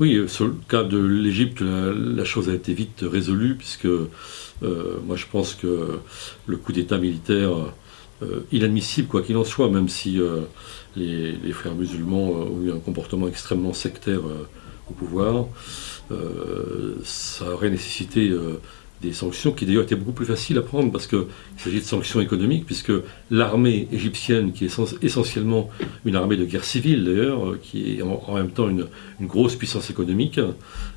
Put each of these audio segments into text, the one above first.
Oui, sur le cas de l'Égypte, la chose a été vite résolue, puisque moi je pense que le coup d'État militaire, inadmissible quoi qu'il en soit, même si les frères musulmans ont eu un comportement extrêmement sectaire au pouvoir, ça aurait nécessité des sanctions qui d'ailleurs étaient beaucoup plus faciles à prendre parce qu'il s'agit de sanctions économiques, puisque l'armée égyptienne, qui est essentiellement une armée de guerre civile d'ailleurs, qui est en même temps une grosse puissance économique,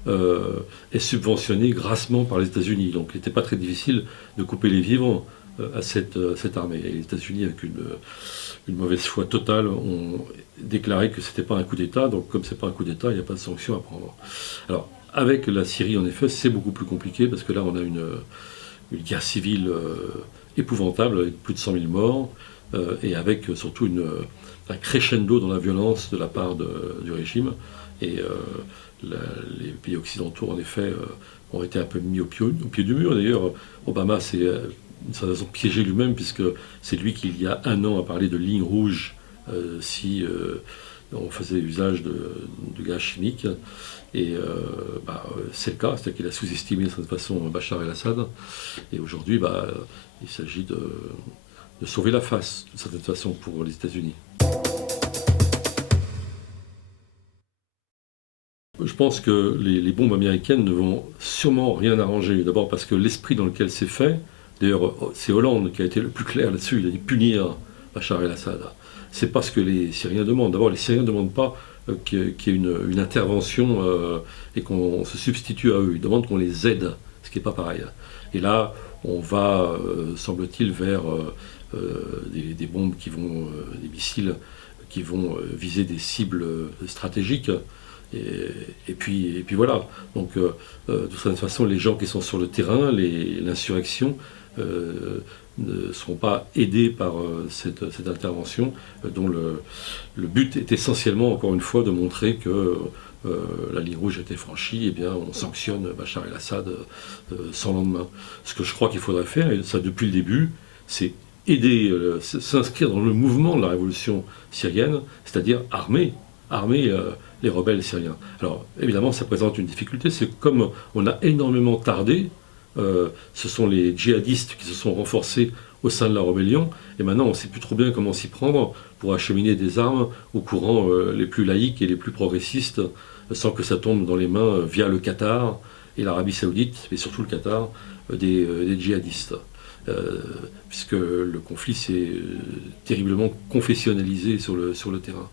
est subventionnée grassement par les États-Unis. Donc il n'était pas très difficile de couper les vivres à cette armée. Et les États-Unis, avec une mauvaise foi totale, ont déclaré que c'était pas un coup d'État. Donc comme c'est pas un coup d'État, il n'y a pas de sanctions à prendre. Alors avec la Syrie, en effet, c'est beaucoup plus compliqué parce que là, on a une guerre civile épouvantable avec plus de 100 000 morts et avec surtout un crescendo dans la violence de la part du régime. Et les pays occidentaux, en effet, ont été un peu mis au pied du mur. D'ailleurs, Obama s'est d'une certaine façon piégé lui-même, puisque c'est lui qui, il y a un an, a parlé de ligne rouge si on faisait usage de gaz chimiques. Et c'est le cas, c'est-à-dire qu'il a sous-estimé de cette façon Bachar el-Assad. Et aujourd'hui, il s'agit de sauver la face, d'une certaine façon, pour les États-Unis. Je pense que les bombes américaines ne vont sûrement rien arranger. D'abord parce que l'esprit dans lequel c'est fait, d'ailleurs c'est Hollande qui a été le plus clair là-dessus, il a dit punir Bachar el-Assad. C'est pas ce que les Syriens demandent. D'abord les Syriens ne demandent pas qu'il y ait une intervention et qu'on se substitue à eux. Ils demandent qu'on les aide, ce qui n'est pas pareil. Et là, on va, semble-t-il, vers des bombes des missiles qui vont viser des cibles stratégiques. Et puis voilà. Donc, de toute façon, les gens qui sont sur le terrain, l'insurrection, ne seront pas aidés par cette intervention, dont le but est essentiellement, encore une fois, de montrer que la ligne rouge a été franchie, et bien on sanctionne Bachar el-Assad sans lendemain. Ce que je crois qu'il faudrait faire, et ça depuis le début, c'est aider, s'inscrire dans le mouvement de la révolution syrienne, c'est-à-dire armer les rebelles syriens. Alors évidemment, ça présente une difficulté, c'est que comme on a énormément tardé, ce sont les djihadistes qui se sont renforcés au sein de la rébellion, et maintenant on ne sait plus trop bien comment s'y prendre pour acheminer des armes aux courants les plus laïques et les plus progressistes, sans que ça tombe dans les mains via le Qatar et l'Arabie Saoudite, mais surtout le Qatar, des djihadistes. Euh, Puisque le conflit s'est terriblement confessionnalisé sur le terrain.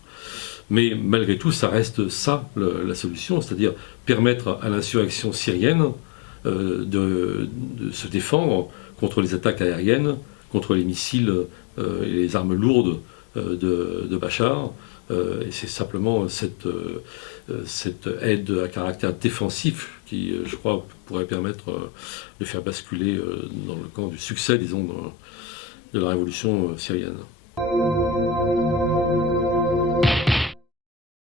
Mais malgré tout, ça reste ça la solution, c'est-à-dire permettre à l'insurrection syrienne de se défendre contre les attaques aériennes, contre les missiles et les armes lourdes de Bachar. Et c'est simplement cette aide à caractère défensif qui, je crois, pourrait permettre de faire basculer dans le camp du succès, disons, de la révolution syrienne.